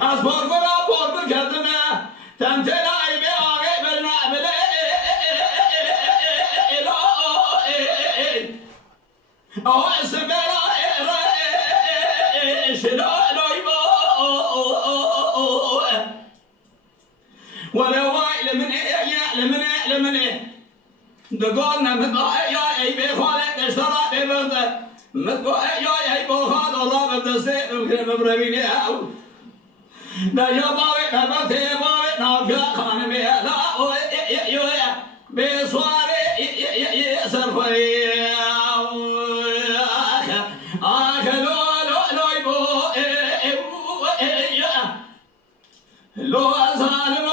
از بارگرا بارگو کردمه تمثیل ای به آقای برنامه آه اسم ولا وايل من دقولنا مطاع يا اي بخالد اشترى ببرد مطاع يا اي بخالد الله بدسه مبرمين دا يا باوي كربت باوي نافيا خان مي لا يا بسواري سرفري لو ظالم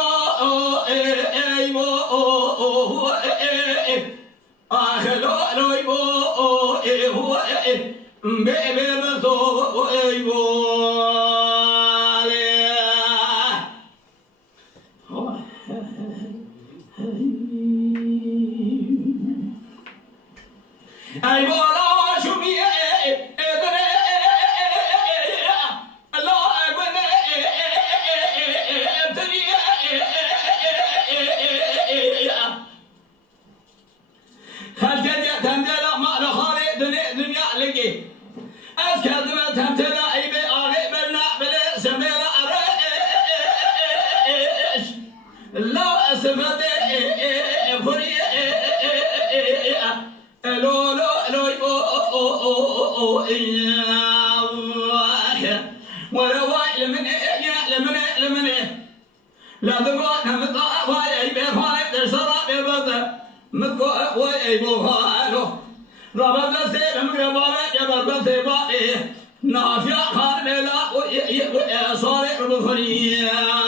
لا تقول مطلع واي بفايد شراب يبدا مطلع واي بفايد ربنا سيدنا ربنا جبر بسيبا نافيا خان لا صالح بفريا